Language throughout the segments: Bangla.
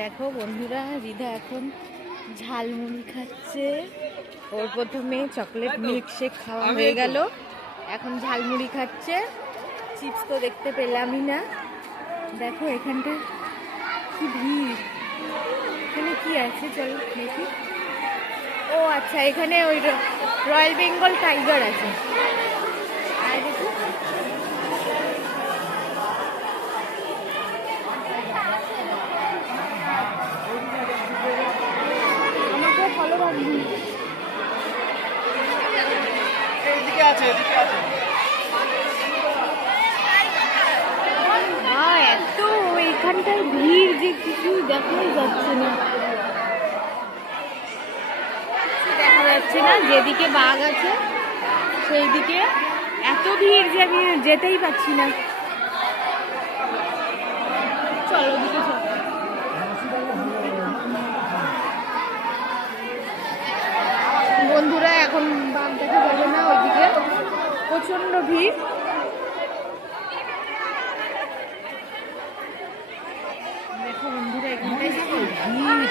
দেখো বন্ধুরা, রিধা এখন ঝালমুড়ি খাচ্ছে। ওর প্রথমে চকলেট মিল্কশেক খাওয়া হয়ে গেল, এখন ঝালমুড়ি খাচ্ছে। চিপস তো দেখতে পেলামই না। দেখো এখানটা কি ভিড়, এখানে কি আছে চলো দেখি। ও আচ্ছা, এখানে ওই রয়্যাল বেঙ্গল টাইগার আছে। আর দেখো আমাকে ফলো রাখবি। এত এখানটায় ভিড় যে কিছু দেখাই যাচ্ছে না, দেখা যাচ্ছে না। যেদিকে বাঘ আছে সেই দিকে এত ভিড় যে আমি যেতেই পারছি না। চলো ওদিকে চলো। বন্ধুরা এখন বাঘ দেখা যাবে না, ওইদিকে প্রচন্ড ভিড়। দেখো বন্ধুরা এখানটায় ভিড়।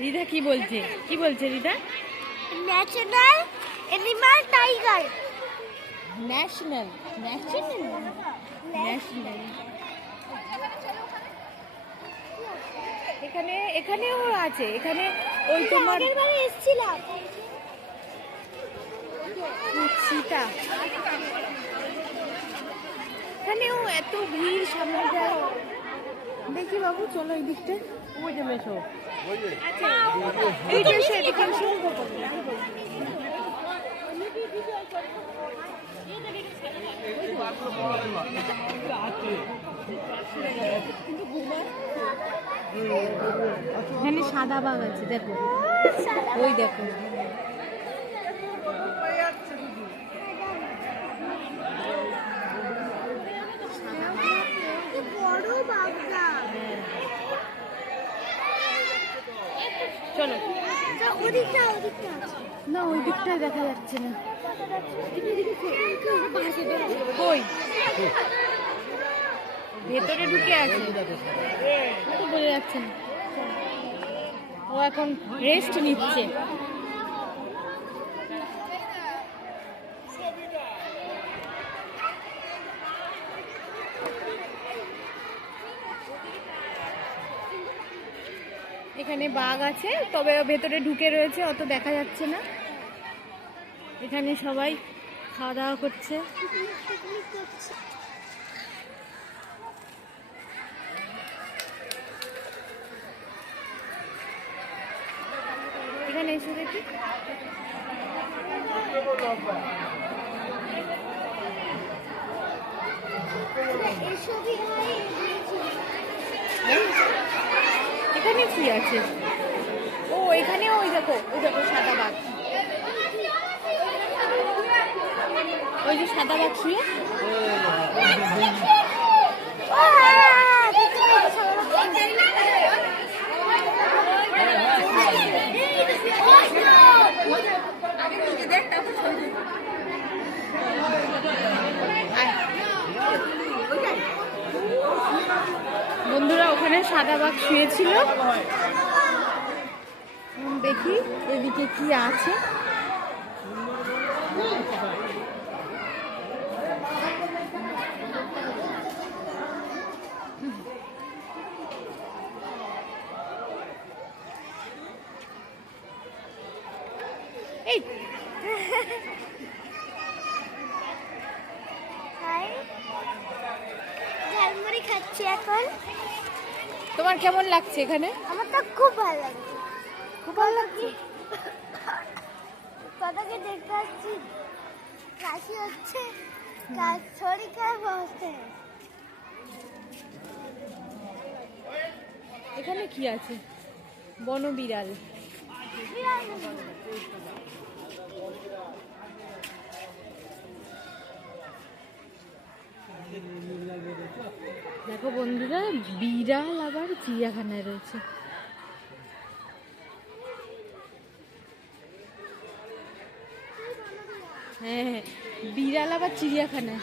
রিধা কি বলছে, কি বলছে Ridha? National animal tiger. National national national. এখানে এখানেও আছে, এখানে ওই তোমার আগের বারে এসেছিলাম সীতা। এখানেও এত ভিড়, সামনেটা দেখি বাবু। চলো এই দিকটা, ওই যে মেশো এইটা সেদিকে এসো। এখানে সাদা বাঘ আছে, দেখো ওই দেখো। বড় বাঘটা। চলো ওদিকটা না, ওই দিকটাই দেখা যাচ্ছে না। কই ভেতরে ঢুকে আছে তো, বোঝা যাচ্ছে না। ও এখন রেস্ট নিচ্ছে। এখানে বাঘ আছে, তবে ভেতরে ঢুকে রয়েছে, অত দেখা যাচ্ছে না। এখানে সবাই খাওয়া দাওয়া করছে। এখানে এসে দেখি এখানে কি আছে। ও এখানে ওই দেখো, ওই দেখো সাদা বাঘ, ওই যে সাদা বাঘ শুয়ে। বন্ধুরা ওখানে সাদা বাঘ শুয়েছিল। দেখি এদিকে কি আছে। এই ঝালমুড়ি খাচ্ছি এখন। তোমার কেমন লাগছে এখানে? আমার তো খুব ভালো লাগছে। খুব ভালো লাগছে। দাদাকে দেখতে আসছি, কাশি হচ্ছে, শরীর খারাপ অবস্থা। এখানে কি আছে? বনবিড়াল। দেখো বন্ধুরা, বিড়াল আবার চিড়িয়াখানায় রয়েছে। হ্যাঁ, বিড়াল আবার চিড়িয়াখানা।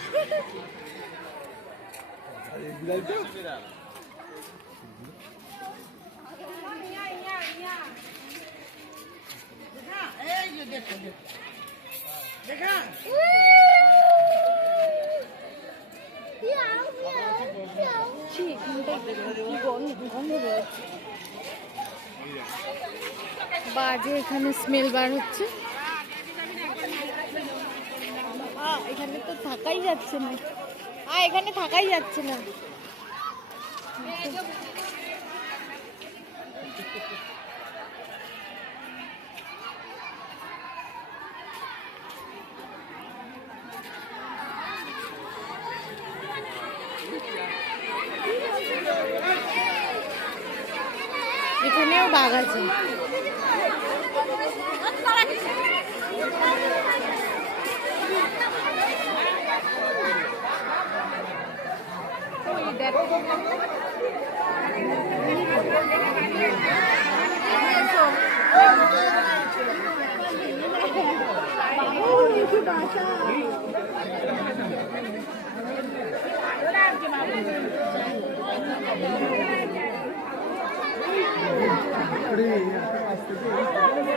ছি, কি গন্ধ বেরোচ্ছে। বাজে এখানে স্মেল বার হচ্ছে। এখানে তো থাকাই যাচ্ছে না। এখানে থাকাই যাচ্ছে না। এখানেও বাঘ আছে।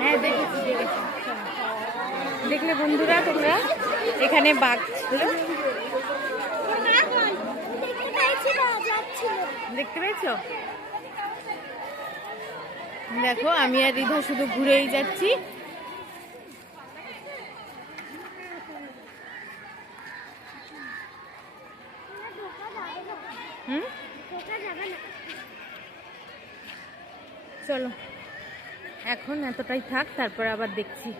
হ্যাঁ, দেখেছি। দেখলে বন্ধুরা তোমরা, এখানে বাঘ ছিল, দেখতে পেয়েছো? দেখো, আমি আর রিধা শুধু ঘুরেই যাচ্ছি। চলো, এখন এতটাই থাক, তারপর আবার দেখছি।